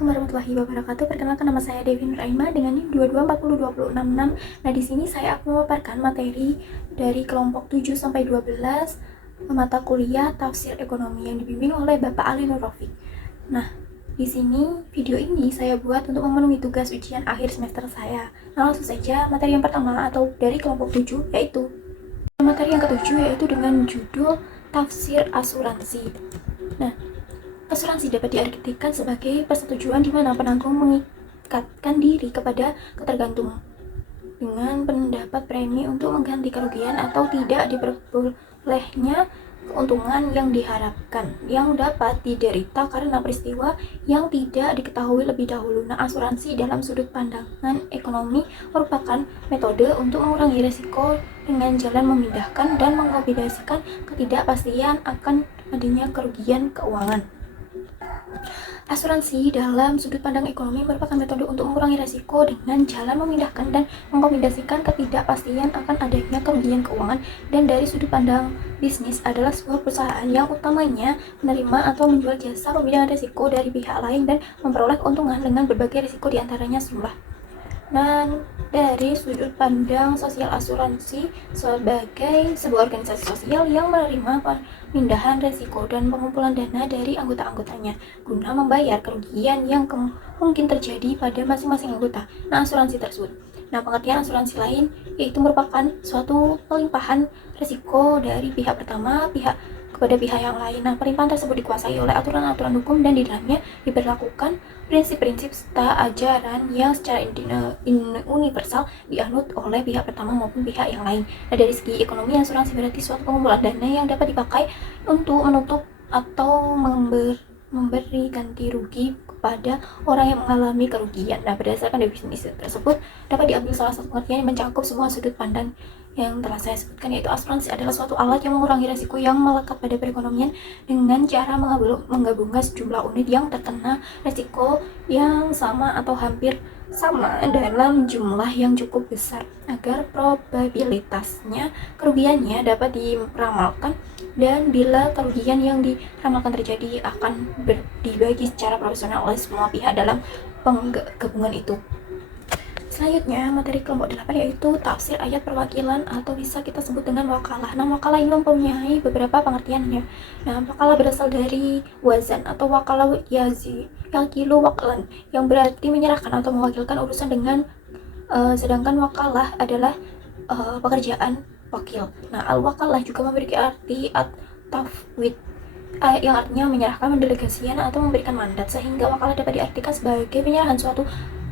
Assalamualaikum warahmatullahi wabarakatuh. Perkenalkan, nama saya Devi Nuraima dengan NIM 22402066. Nah, di sini saya akan memaparkan materi dari kelompok 7 sampai 12 mata kuliah Tafsir Ekonomi yang dibimbing oleh Bapak Ali Nur Rafiq. Nah, di sini video ini saya buat untuk memenuhi tugas ujian akhir semester saya. Nah, langsung saja materi yang pertama atau dari kelompok 7 yaitu materi yang ketujuh, yaitu dengan judul Tafsir Asuransi. Nah, asuransi dapat diartikan sebagai persetujuan di mana penanggung mengikatkan diri kepada ketergantungan dengan pendapat premi untuk mengganti kerugian atau tidak diperolehnya keuntungan yang diharapkan yang dapat diderita karena peristiwa yang tidak diketahui lebih dahulu. Nah, asuransi dalam sudut pandangan ekonomi merupakan metode untuk mengurangi risiko dengan jalan memindahkan dan mengoperasikan ketidakpastian akan adanya kerugian keuangan. Asuransi dalam sudut pandang ekonomi merupakan metode untuk mengurangi risiko dengan jalan memindahkan dan mengoperasikan ketidakpastian akan adanya kerugian keuangan, dan dari sudut pandang bisnis adalah sebuah perusahaan yang utamanya menerima atau menjual jasa pembiayaan risiko dari pihak lain dan memperoleh keuntungan dengan berbagai risiko diantaranya sejumlah. Dan dari sudut pandang sosial, asuransi sebagai sebuah organisasi sosial yang menerima pemindahan risiko dan pengumpulan dana dari anggota-anggotanya guna membayar kerugian yang mungkin terjadi pada masing-masing anggota. Nah, asuransi tersebut. Nah, pengertian asuransi lain yaitu merupakan suatu pelimpahan risiko dari pihak pertama kepada pihak yang lain. Nah, pelimpahan tersebut dikuasai oleh aturan-aturan hukum dan di dalamnya diberlakukan prinsip-prinsip serta ajaran yang secara universal dianut oleh pihak pertama maupun pihak yang lain. Nah, dari segi ekonomi, asuransi berarti suatu pengumpulan dana yang dapat dipakai untuk menutup atau memberi ganti rugi kepada orang yang mengalami kerugian. Nah, berdasarkan definisi tersebut dapat diambil salah satu pengertian yang mencakup semua sudut pandang yang telah saya sebutkan, yaitu asuransi adalah suatu alat yang mengurangi risiko yang melekat pada perekonomian dengan cara menggabungkan sejumlah unit yang terkena risiko yang sama atau hampir sama dalam jumlah yang cukup besar agar probabilitasnya kerugiannya dapat diramalkan, dan bila kerugian yang diramalkan terjadi akan dibagi secara proporsional oleh semua pihak dalam penggabungan itu. Selanjutnya, materi kelompok 8 yaitu tafsir ayat perwakilan atau bisa kita sebut dengan wakalah. Nah, wakalah ini mempunyai beberapa pengertiannya. Nah, wakalah berasal dari wazan atau wakalah yakilu waklan, yang berarti menyerahkan atau mewakilkan urusan dengan sedangkan wakalah adalah pekerjaan wakil. Nah, al-wakalah juga memiliki arti at-tafwid yang artinya menyerahkan, mendelegasikan atau memberikan mandat, sehingga wakalah dapat diartikan sebagai penyerahan suatu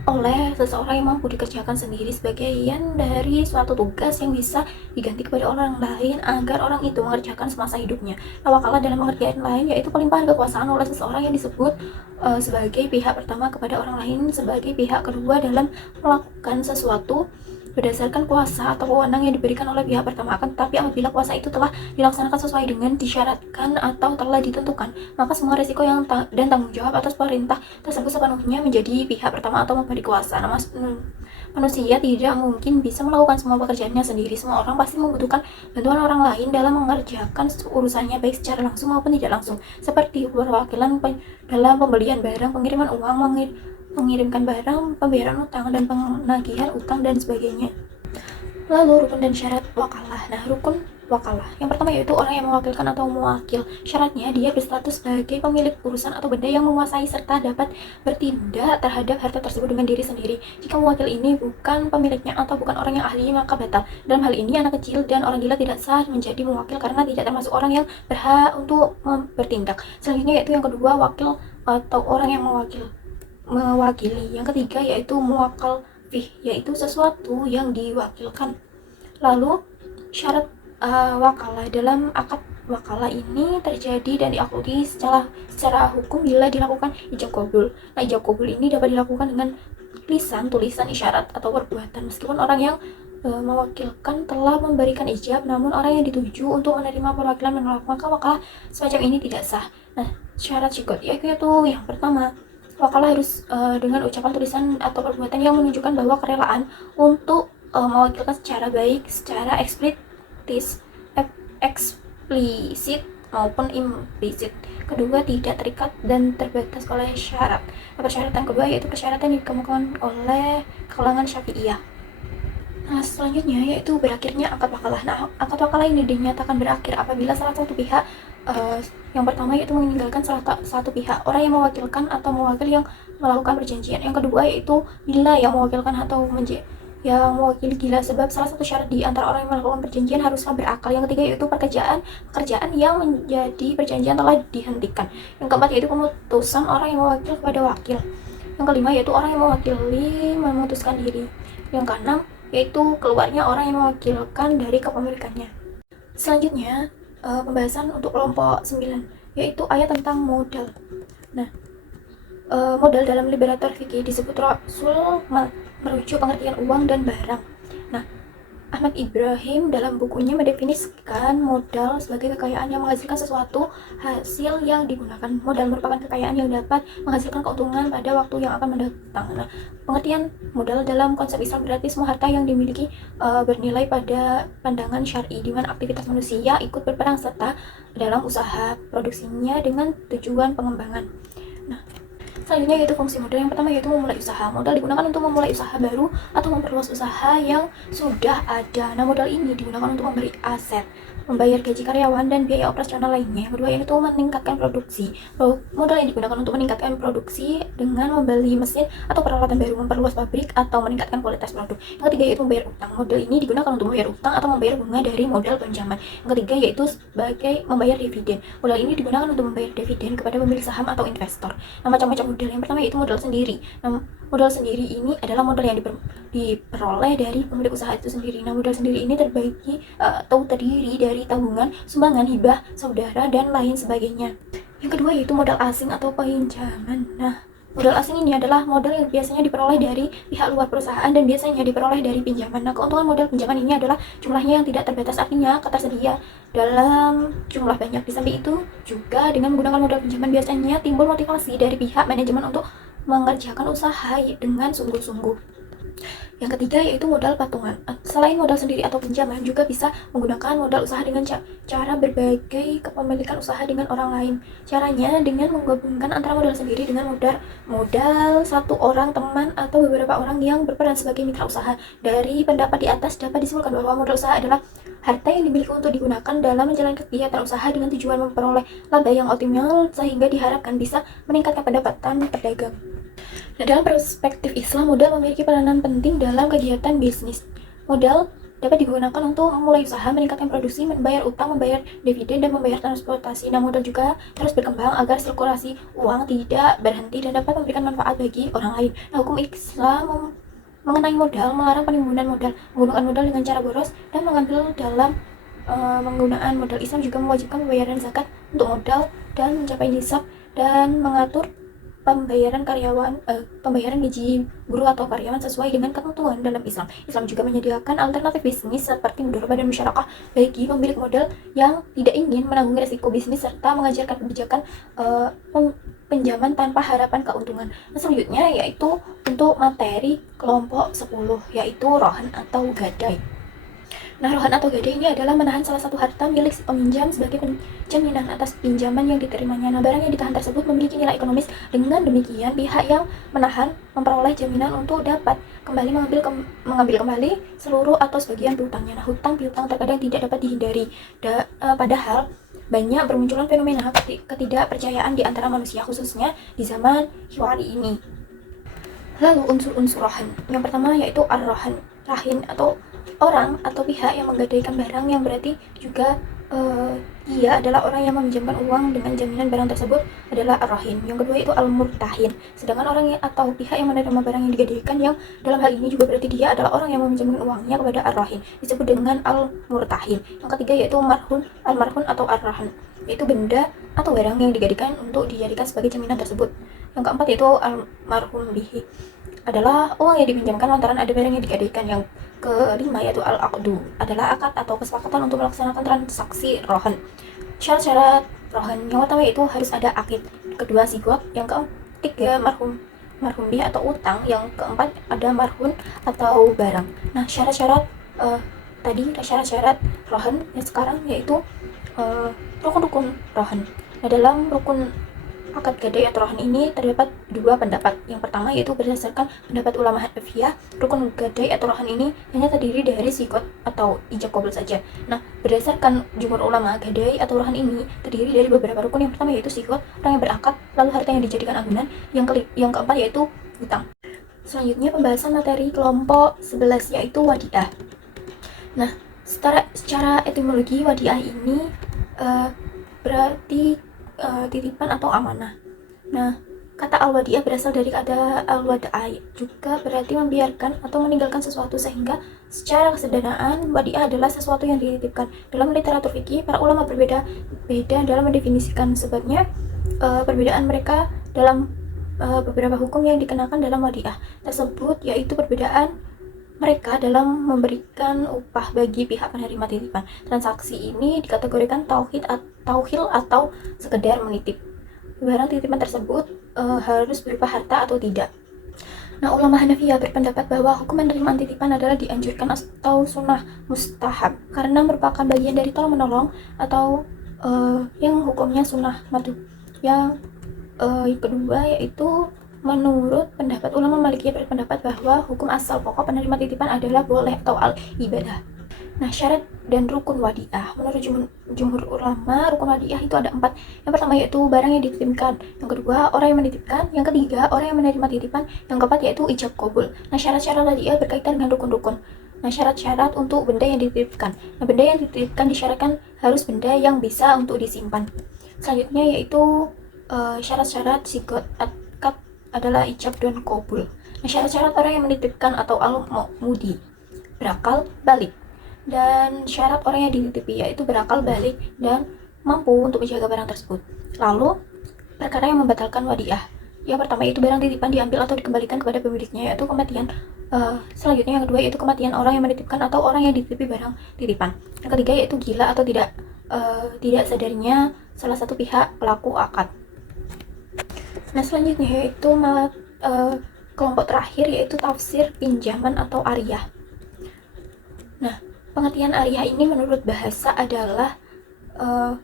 oleh seseorang yang mampu dikerjakan sendiri sebagian dari suatu tugas yang bisa diganti kepada orang lain agar orang itu mengerjakan semasa hidupnya. Nah, wakalah dalam pengertian lain yaitu pelimpahan kekuasaan oleh seseorang yang disebut sebagai pihak pertama kepada orang lain sebagai pihak kedua dalam melakukan sesuatu berdasarkan kuasa atau wewenang yang diberikan oleh pihak pertama. Akan tetapi apabila kuasa itu telah dilaksanakan sesuai dengan disyaratkan atau telah ditentukan, maka semua risiko dan tanggung jawab atas perintah tersebut sepenuhnya menjadi pihak pertama atau memberi kuasa. Nah, manusia tidak mungkin bisa melakukan semua pekerjaannya sendiri. Semua orang pasti membutuhkan bantuan orang lain dalam mengerjakan urusannya, baik secara langsung maupun tidak langsung, seperti perwakilan dalam pembelian barang, pengiriman uang, mengirimkan barang, pembayaran utang, dan penagihan utang, dan sebagainya. Lalu, rukun dan syarat wakalah. Nah, rukun wakalah yang pertama yaitu orang yang mewakilkan atau mewakil. Syaratnya dia berstatus sebagai pemilik urusan atau benda yang menguasai serta dapat bertindak terhadap harta tersebut dengan diri sendiri. Jika mewakil ini bukan pemiliknya atau bukan orang yang ahli, maka batal. Dalam hal ini, anak kecil dan orang gila tidak sah menjadi mewakil karena tidak termasuk orang yang berhak untuk bertindak. Selanjutnya yaitu yang kedua, wakil atau orang yang mewakili. Yang ketiga yaitu muwakal fih, yaitu sesuatu yang diwakilkan. Lalu syarat wakalah. Dalam akad wakalah ini terjadi dan diakui secara hukum bila dilakukan ijab qabul. Nah, ijab qabul ini dapat dilakukan dengan lisan, tulisan, isyarat, atau perbuatan. Meskipun orang yang mewakilkan telah memberikan ijab, namun orang yang dituju untuk menerima perwakilan menolak, maka wakalah semacam ini tidak sah. Nah, syarat syigot yaitu yang pertama, wakalah harus dengan ucapan, tulisan, atau perbuatan yang menunjukkan bahwa kerelaan untuk mewakilkan secara baik, secara eksplisit, maupun implisit. Kedua, tidak terikat dan terbatas oleh syarat. Persyaratan kedua yaitu persyaratan yang dikemukakan oleh kalangan Syafi'iyah. Nah, selanjutnya yaitu berakhirnya akad wakalah. Nah, akad wakalah ini dinyatakan berakhir apabila salah satu pihak yang pertama yaitu meninggalkan salah satu pihak, orang yang mewakilkan atau mewakili yang melakukan perjanjian. Yang kedua yaitu bila yang mewakilkan atau yang mewakili gila, sebab salah satu syarat di antara orang yang melakukan perjanjian haruslah berakal. Yang ketiga yaitu pekerjaan yang menjadi perjanjian telah dihentikan. Yang keempat yaitu pemutusan orang yang mewakili kepada wakil. Yang kelima yaitu orang yang mewakili memutuskan diri. Yang keenam yaitu keluarnya orang yang mewakilkan dari kepemilikannya. Selanjutnya pembahasan untuk kelompok 9 yaitu ayat tentang modal. Nah, modal dalam liberator fikih disebut rasul merujuk pengertian uang dan barang. Nah, Ahmad Ibrahim dalam bukunya mendefinisikan modal sebagai kekayaan yang menghasilkan sesuatu hasil yang digunakan. Modal merupakan kekayaan yang dapat menghasilkan keuntungan pada waktu yang akan mendatang. Nah, pengertian modal dalam konsep Islam berarti semua harta yang dimiliki bernilai pada pandangan syar'i, di mana aktivitas manusia ikut berperan serta dalam usaha produksinya dengan tujuan pengembangan. Nah, selanjutnya yaitu fungsi modal. Yang pertama yaitu memulai usaha. Modal digunakan untuk memulai usaha baru atau memperluas usaha yang sudah ada. Nah, modal ini digunakan untuk memberi aset, membayar gaji karyawan dan biaya operasional lainnya. Yang kedua yaitu meningkatkan produksi. Modal yang digunakan untuk meningkatkan produksi dengan membeli mesin atau peralatan baru, memperluas pabrik atau meningkatkan kualitas produk. Yang ketiga yaitu membayar utang. Modal ini digunakan untuk membayar utang atau membayar bunga dari modal pinjaman. Yang ketiga yaitu sebagai membayar dividen. Modal ini digunakan untuk membayar dividen kepada pemilik saham atau investor. Nah, macam-macam modal. Yang pertama yaitu modal sendiri. Nah, modal sendiri ini adalah modal yang diperoleh dari pemilik usaha itu sendiri. Nah, modal sendiri ini terbagi atau terdiri dari tabungan, sumbangan, hibah, saudara, dan lain sebagainya. Yang kedua yaitu modal asing atau pinjaman. Nah, modal asing ini adalah modal yang biasanya diperoleh dari pihak luar perusahaan dan biasanya diperoleh dari pinjaman. Nah, keuntungan modal pinjaman ini adalah jumlahnya yang tidak terbatas, artinya ketersedia dalam jumlah banyak. Di samping itu juga dengan menggunakan modal pinjaman biasanya timbul motivasi dari pihak manajemen untuk mengerjakan usaha dengan sungguh-sungguh. Yang ketiga yaitu modal patungan. Selain modal sendiri atau pinjaman, juga bisa menggunakan modal usaha dengan cara berbagai kepemilikan usaha dengan orang lain. Caranya dengan menggabungkan antara modal sendiri dengan modal satu orang teman atau beberapa orang yang berperan sebagai mitra usaha. Dari pendapat di atas dapat disimpulkan bahwa modal usaha adalah harta yang dimiliki untuk digunakan dalam menjalankan kegiatan usaha dengan tujuan memperoleh laba yang optimal sehingga diharapkan bisa meningkatkan pendapatan pedagang. Nah, dalam perspektif Islam, modal memiliki peranan penting dalam kegiatan bisnis. Modal dapat digunakan untuk memulai usaha, meningkatkan produksi, membayar utang, membayar dividen, dan membayar transportasi. Nah, modal juga terus berkembang agar sirkulasi uang tidak berhenti dan dapat memberikan manfaat bagi orang lain. Nah, hukum Islam mengenai modal melarang penimbunan modal, menggunakan modal dengan cara boros, dan mengambil dalam penggunaan modal. Islam juga mewajibkan pembayaran zakat untuk modal dan mencapai nisab dan mengatur pembayaran gaji guru atau karyawan sesuai dengan ketentuan dalam Islam. Islam juga menyediakan alternatif bisnis seperti mudharabah dan musyarakah bagi pemilik modal yang tidak ingin menanggung risiko bisnis serta mengajarkan kebijakan pinjaman tanpa harapan keuntungan. Nah, selanjutnya yaitu untuk materi kelompok 10 yaitu rohan atau gadai. Nah, rohan atau gadai ini adalah menahan salah satu harta milik si peminjam sebagai jaminan atas pinjaman yang diterimanya. Nah, barang yang ditahan tersebut memiliki nilai ekonomis. Dengan demikian, pihak yang menahan memperoleh jaminan untuk dapat kembali mengambil kembali seluruh atau sebagian piutangnya. Nah, hutang piutang terkadang tidak dapat dihindari. Padahal banyak bermunculan fenomena ketidakpercayaan di antara manusia, khususnya di zaman Hiwari ini. Lalu unsur-unsur rohan. Yang pertama yaitu ar-rohan, rahin atau orang atau pihak yang menggadaikan barang, yang berarti juga dia adalah orang yang meminjamkan uang dengan jaminan barang tersebut adalah ar-rahin. Yang kedua itu al-murtahin, sedangkan orang atau pihak yang menerima barang yang digadaikan, yang dalam hal ini juga berarti dia adalah orang yang meminjamkan uangnya kepada ar-rahin, disebut dengan al-murtahin. Yang ketiga yaitu al-marhun atau ar-rahan, yaitu benda atau barang yang digadaikan untuk dijadikan sebagai jaminan tersebut. Yang keempat yaitu al-marhum bihi, adalah uang yang dipinjamkan lantaran ada barang yang digadaikan. Yang kelima yaitu al-aqdu, adalah akad atau kesepakatan untuk melaksanakan transaksi rohan. Syarat-syarat rohan yang pertama yaitu harus ada akid, kedua sigwak, yang ketiga marhum atau utang, yang keempat ada marhun atau barang. Nah, syarat-syarat tadi syarat-syarat rohan yang sekarang yaitu rukun-rukun rohan. Nah, dalam rukun akad gadai atau rohan ini terdapat dua pendapat. Yang pertama yaitu berdasarkan pendapat ulama Hanafiyah, rukun gadai atau rohan ini hanya terdiri dari sigot atau ijab qabul saja. Nah, berdasarkan jumhur ulama, gadai atau rohan ini terdiri dari beberapa rukun. Yang pertama yaitu sigot, orang yang berakad, lalu harta yang dijadikan agunan. Yang keempat yaitu hutang. Selanjutnya pembahasan materi kelompok 11 yaitu wadiah. Nah, secara etimologi wadiah ini berarti titipan atau amanah. Nah, kata al-wadiah berasal dari kata al-wadai, juga berarti membiarkan atau meninggalkan sesuatu, sehingga secara kesederhanaan wadiah adalah sesuatu yang dititipkan. Dalam literatur fikih, para ulama berbeda dalam mendefinisikan, sebabnya perbedaan mereka dalam beberapa hukum yang dikenakan dalam wadiah tersebut, yaitu perbedaan mereka dalam memberikan upah bagi pihak penerima titipan. Transaksi ini dikategorikan tauhil atau sekedar menitip. Barang titipan tersebut harus berupa harta atau tidak. Nah, ulama Hanafiyah berpendapat bahwa hukum penerimaan titipan adalah dianjurkan atau sunnah mustahab karena merupakan bagian dari tolong-menolong atau yang hukumnya sunnah madu. Yang kedua yaitu menurut pendapat ulama Malikiyah berpendapat bahwa hukum asal pokok penerima titipan adalah boleh atau al-ibadah. Nah, syarat dan rukun wadiah. Menurut jumhur ulama, rukun wadiah itu ada 4. Yang pertama yaitu barang yang dititipkan. Yang kedua, orang yang menitipkan. Yang ketiga, orang yang menerima titipan. Yang keempat yaitu ijab qabul. Nah, syarat-syarat wadiah berkaitan dengan rukun-rukun. Nah, syarat-syarat untuk benda yang dititipkan. Nah, benda yang dititipkan disyaratkan harus benda yang bisa untuk disimpan. Selanjutnya yaitu syarat-syarat sigot akad adalah ijab dan qabul. Nah, syarat-syarat orang yang menitipkan atau al-mu'mudi berakal balik. Dan syarat orang yang dititipi yaitu berakal balik dan mampu untuk menjaga barang tersebut. Lalu, perkara yang membatalkan wadiah. Yang pertama yaitu barang titipan diambil atau dikembalikan kepada pemiliknya, yaitu kematian. Selanjutnya yang kedua yaitu kematian orang yang menitipkan atau orang yang dititipi barang titipan. Yang ketiga yaitu gila atau tidak sadarnya salah satu pihak pelaku akad. Nah, selanjutnya yaitu kelompok terakhir yaitu tafsir pinjaman atau ariyah. Nah, pengertian ariyah ini menurut bahasa adalah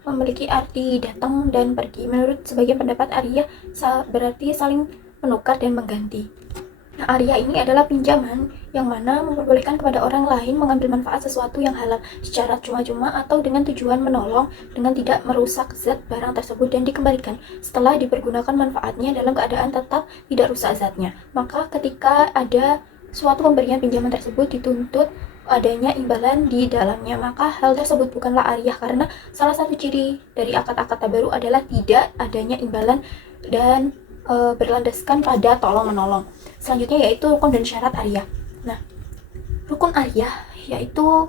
memiliki arti datang dan pergi. Menurut sebagian pendapat, ariyah berarti saling menukar dan mengganti. Nah, ariyah ini adalah pinjaman yang mana memperbolehkan kepada orang lain mengambil manfaat sesuatu yang halal secara cuma-cuma atau dengan tujuan menolong dengan tidak merusak zat barang tersebut dan dikembalikan setelah dipergunakan manfaatnya dalam keadaan tetap tidak rusak zatnya. Maka ketika ada suatu pemberian pinjaman tersebut dituntut adanya imbalan di dalamnya, maka hal tersebut bukanlah ariyah karena salah satu ciri dari akad-akad tabaru adalah tidak adanya imbalan dan berlandaskan pada tolong-menolong. Selanjutnya yaitu rukun dan syarat ariyah. Nah, rukun ariyah yaitu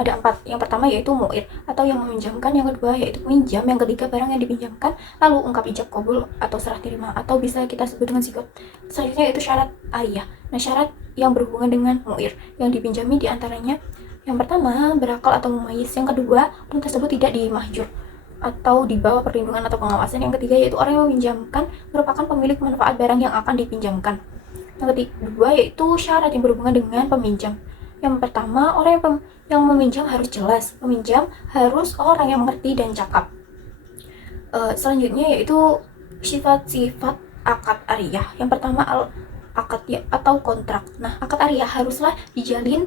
ada 4. Yang pertama yaitu mu'ir atau yang meminjamkan, yang kedua yaitu peminjam, yang ketiga barang yang dipinjamkan, lalu ungkap ijab qabul atau serah terima atau bisa kita sebut dengan sigot. Selanjutnya yaitu syarat ariyah. Nah, syarat yang berhubungan dengan mu'ir yang dipinjami diantaranya yang pertama berakal atau mumayyiz, yang kedua orang tersebut tidak dimahjur atau di bawah perlindungan atau pengawasan, yang ketiga yaitu orang yang meminjamkan merupakan pemilik manfaat barang yang akan dipinjamkan. Yang kedua yaitu syarat yang berhubungan dengan peminjam. Yang pertama, orang yang meminjam harus jelas, peminjam harus orang yang mengerti dan cakap. Selanjutnya yaitu sifat-sifat akad ariyah. Yang pertama akad atau kontrak. Nah, akad ariyah haruslah dijalin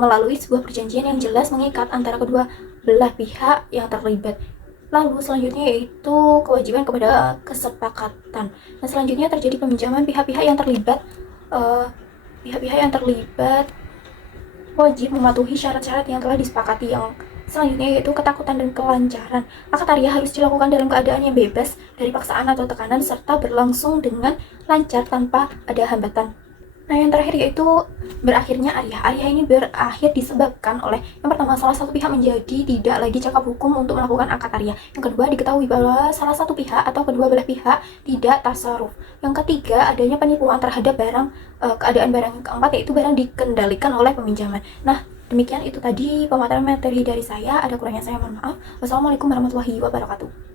melalui sebuah perjanjian yang jelas mengikat antara kedua belah pihak yang terlibat. Lalu selanjutnya yaitu kewajiban kepada kesepakatan. Nah, selanjutnya terjadi peminjaman pihak-pihak yang terlibat wajib mematuhi syarat-syarat yang telah disepakati. Yang selanjutnya yaitu ketakutan dan kelancaran. Akad ariyah harus dilakukan dalam keadaan yang bebas dari paksaan atau tekanan serta berlangsung dengan lancar tanpa ada hambatan. Nah, yang terakhir yaitu berakhirnya ariyah. Ariyah ini berakhir disebabkan oleh yang pertama, salah satu pihak menjadi tidak lagi cakap hukum untuk melakukan akad ariyah. Yang kedua, diketahui bahwa salah satu pihak atau kedua belah pihak tidak tasarruf. Yang ketiga, adanya penipuan terhadap keadaan barang. Yang keempat yaitu barang dikendalikan oleh peminjaman. Nah, demikian itu tadi pemaparan materi dari saya. Ada kurangnya saya mohon maaf. Wassalamualaikum warahmatullahi wabarakatuh.